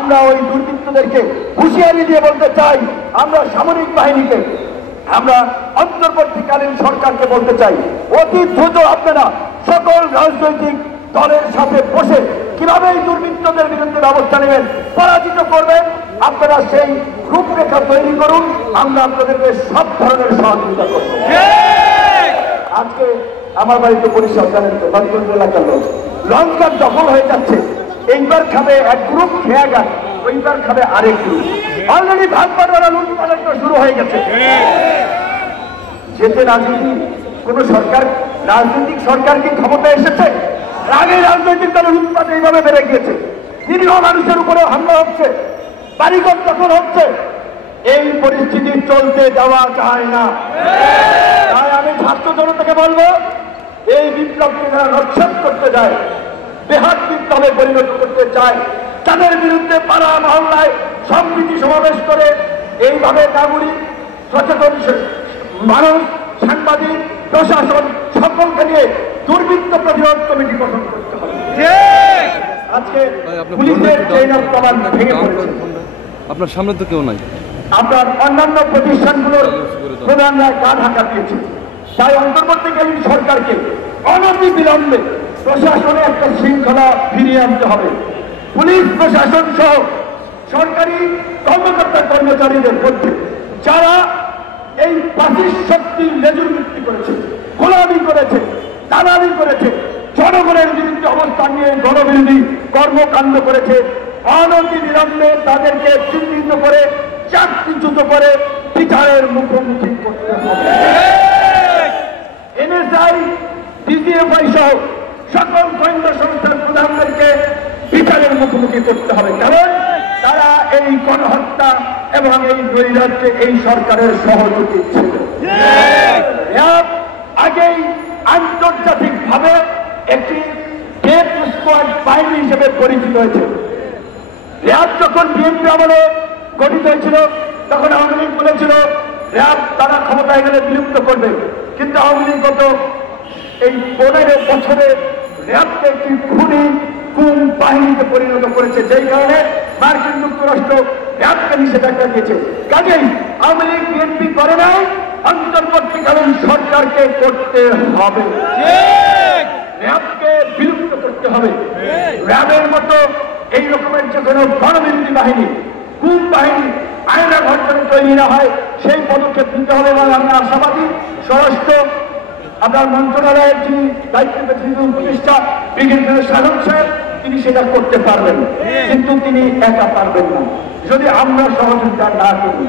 আমরা ওই দুর্বৃত্তদেরকে হুঁশিয়ারি দিয়ে বলতে চাই, আমরা সামরিক বাহিনীকে, আমরা অন্তর্বর্তীকালীন সরকারকে বলতে চাই, অতি দ্রুত আপনারা সকল রাজনৈতিক দলের সাথে বসে কিভাবে এই দুর্বৃত্তদের বিরুদ্ধে ব্যবস্থা নেবেন, পরাজিত করবেন, আপনারা সেই রূপরেখা তৈরি করুন। আমরা আপনাদেরকে সব ধরনের সহযোগিতা করব। আজকে আমার বাড়িতে পরিষদ জানেন তো, বাড়িগঞ্জ এলাকার লোক লঙ্কার দখল হয়ে যাচ্ছে। এইবার খাবে এক গ্রুপ, খেয়ে গেল ওইবার খাবে আরেক গ্রুপ। অলরেডি ভাগ বাটোয়ারা লুটপাট শুরু হয়ে গেছে। যেতে রাজনীতি কোন সরকার, রাজনৈতিক সরকার কি ক্ষমতা এসেছে? আগে রাজনৈতিক দলের লুটপাট এইভাবে বেড়ে গিয়েছে। নিরীহ মানুষের উপরে হামলা হচ্ছে, বাড়িঘর দখল হচ্ছে। এই পরিস্থিতি চলতে দেওয়া যায় না। তাই আমি ছাত্র জনতাকে বলবো, এই বিপ্লবকে যারা রক্ষা করতে যায়, বেহাত বিপ্লবে পরিণত করতে চায়, তাদের বিরুদ্ধে পাড়া মহল্লায় সম্প্রীতি সমাবেশ করে এইভাবে নাগরিক, সচেতন মানুষ, সাংবাদিক, প্রশাসন সকলকে নিয়ে দুর্বৃত্ত প্রতিরোধ কমিটি গঠন করতে হবে। আজকে পুলিশের চেইন অফ কমান্ড ভেঙে পড়েছে। আপনার সামনে তো কেউ নাই। আপনার অন্যান্য প্রতিষ্ঠানগুলোর প্রধানরা গা ঢাকা দিয়েছে। তাই অন্তর্বর্তীকালীন সরকারকে অনতি বিলম্বে প্রশাসনে একটা শৃঙ্খলা ফিরিয়ে আনতে হবে। পুলিশ প্রশাসন সহ সরকারি কর্মকর্তা কর্মচারীদের মধ্যে যারা এই ফাঁসির শক্তির লেজুর বৃত্তি করেছে, গোলামি করেছে, দালালি করেছে, জনগণের বিরুদ্ধে অবস্থান নিয়ে জনবিরোধী কর্মকাণ্ড করেছে, অনতি বিলম্বে তাদেরকে চিহ্নিত করে চাকরিচ্যুত করে বিচারের মুখোমুখি করতে হবে। এনএসআই, ডিজিএফআই সহ সকল গোয়েন্দা সংস্থার প্রধানদেরকে বিচারের মুখোমুখি করতে হবে, কারণ তারা এই গণহত্যা এবং এই নৈরাজ্যে এই সরকারের সহযোগী ছিল। আগেই আন্তর্জাতিক ভাবে একটি ডেথ স্কোয়াড বাহিনী হিসেবে পরিচিত হয়েছে। র্যাব যখন বিএনপি আমলে গঠিত হয়েছিল তখন আওয়ামী লীগ বলেছিল র্যাব তারা ক্ষমতায় গেলে বিলুপ্ত করবে, কিন্তু আওয়ামী লীগ গত এই 15 বছরে র্যাবকে একটি খুনি গুম বাহিনীতে পরিণত করেছে, যেই কারণে মার্কিন যুক্তরাষ্ট্র র্যাবকে নিষেধাজ্ঞা দিয়েছে। কাজেই আওয়ামী লীগ বিএনপি করে নাই, অন্তর্বর্তীকালীন সরকারকে করতে হবে, র্যাবকে বিলুপ্ত করতে হবে। র্যাবের মতো এই রকমের যে কোনো গণবিরোধী বাহিনী, গুম বাহিনী আয়না ঘটনা তৈরি না হয় সেই পদক্ষেপ নিতে হবে। এবং আমরা আশাবাদী স্বরাষ্ট্র আপনার মন্ত্রণালয়ের যিনি দায়িত্ব উপদেষ্টা ব্রিগেডিয়ার সাধন সাহেব, তিনি সেটা করতে পারবেন, কিন্তু তিনি একা পারবেন না যদি আমরা সহযোগিতা না করি।